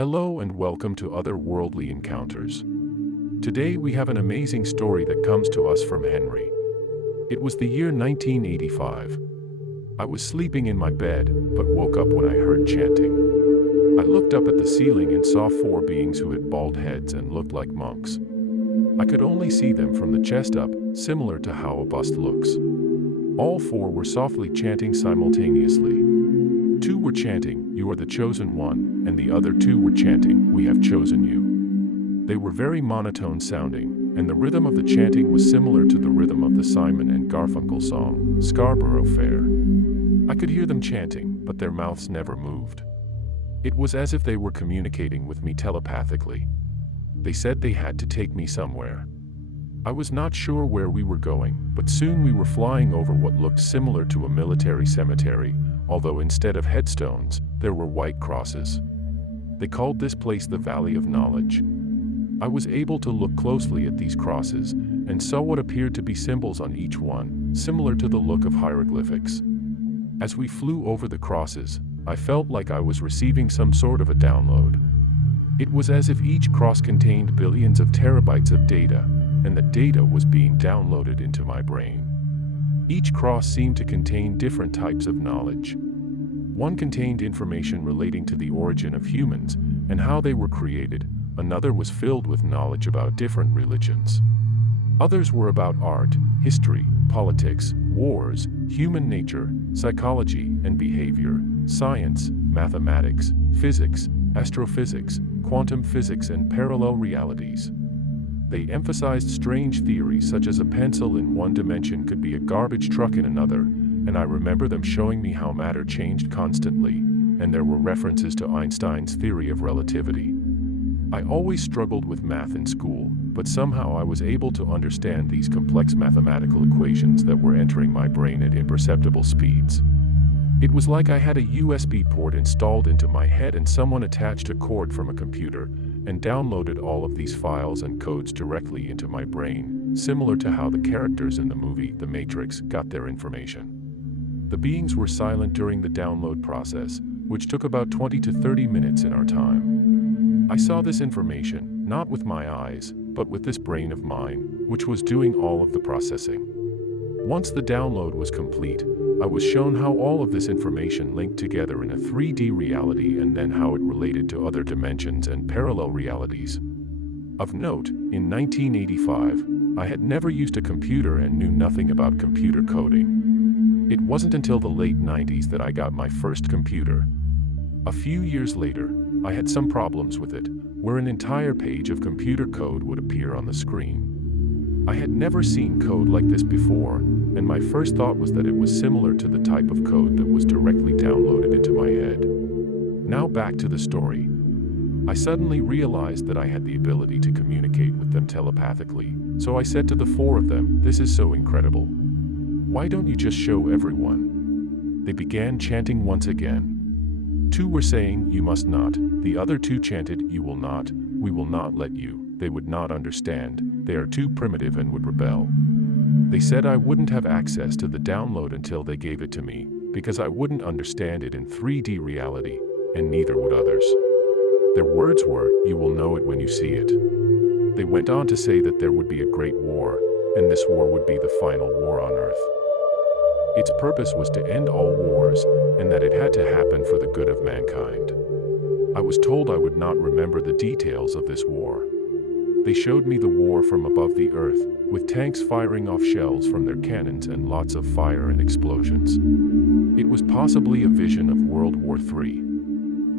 Hello and welcome to Otherworldly Encounters. Today we have an amazing story that comes to us from Henry. It was the year 1985. I was sleeping in my bed, but woke up when I heard chanting. I looked up at the ceiling and saw four beings who had bald heads and looked like monks. I could only see them from the chest up, similar to how a bust looks. All four were softly chanting simultaneously. Two were chanting, "You are the chosen one," and the other two were chanting, "We have chosen you." They were very monotone sounding, and the rhythm of the chanting was similar to the rhythm of the Simon and Garfunkel song, Scarborough Fair. I could hear them chanting, but their mouths never moved. It was as if they were communicating with me telepathically. They said they had to take me somewhere. I was not sure where we were going, but soon we were flying over what looked similar to a military cemetery, although instead of headstones, there were white crosses. They called this place the Valley of Knowledge. I was able to look closely at these crosses, and saw what appeared to be symbols on each one, similar to the look of hieroglyphics. As we flew over the crosses, I felt like I was receiving some sort of a download. It was as if each cross contained billions of terabytes of data, and the data was being downloaded into my brain. Each cross seemed to contain different types of knowledge. One contained information relating to the origin of humans and how they were created. Another was filled with knowledge about different religions. Others were about art, history, politics, wars, human nature, psychology and behavior, science, mathematics, physics, astrophysics, quantum physics and parallel realities. They emphasized strange theories such as a pencil in one dimension could be a garbage truck in another, and I remember them showing me how matter changed constantly, and there were references to Einstein's theory of relativity. I always struggled with math in school, but somehow I was able to understand these complex mathematical equations that were entering my brain at imperceptible speeds. It was like I had a USB port installed into my head and someone attached a cord from a computer and downloaded all of these files and codes directly into my brain, similar to how the characters in the movie The Matrix got their information. The beings were silent during the download process, which took about 20 to 30 minutes in our time. I saw this information, not with my eyes, but with this brain of mine, which was doing all of the processing. Once the download was complete, I was shown how all of this information linked together in a 3D reality and then how it related to other dimensions and parallel realities. Of note, in 1985, I had never used a computer and knew nothing about computer coding. It wasn't until the late 90s that I got my first computer. A few years later, I had some problems with it, where an entire page of computer code would appear on the screen. I had never seen code like this before, and my first thought was that it was similar to the type of code that was directly downloaded into my head. Now back to the story. I suddenly realized that I had the ability to communicate with them telepathically, so I said to the four of them, "This is so incredible. Why don't you just show everyone?" They began chanting once again. Two were saying, "You must not." The other two chanted, "You will not. We will not let you." They would not understand. They are too primitive and would rebel. They said I wouldn't have access to the download until they gave it to me, because I wouldn't understand it in 3D reality, and neither would others. Their words were, "You will know it when you see it." They went on to say that there would be a great war, and this war would be the final war on Earth. Its purpose was to end all wars, and that it had to happen for the good of mankind. I was told I would not remember the details of this war. They showed me the war from above the earth, with tanks firing off shells from their cannons and lots of fire and explosions. It was possibly a vision of World War III.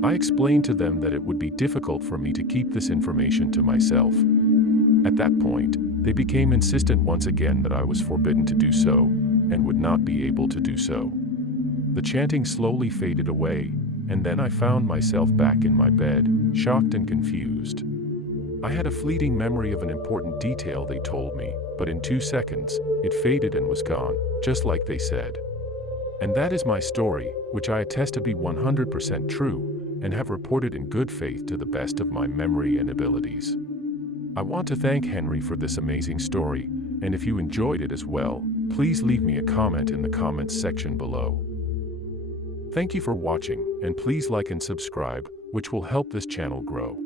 I explained to them that it would be difficult for me to keep this information to myself. At that point, they became insistent once again that I was forbidden to do so, and would not be able to do so. The chanting slowly faded away, and then I found myself back in my bed, shocked and confused. I had a fleeting memory of an important detail they told me, but in 2 seconds, it faded and was gone, just like they said. And that is my story, which I attest to be 100% true, and have reported in good faith to the best of my memory and abilities. I want to thank Henry for this amazing story, and if you enjoyed it as well, please leave me a comment in the comments section below. Thank you for watching, and please like and subscribe. which will help this channel grow.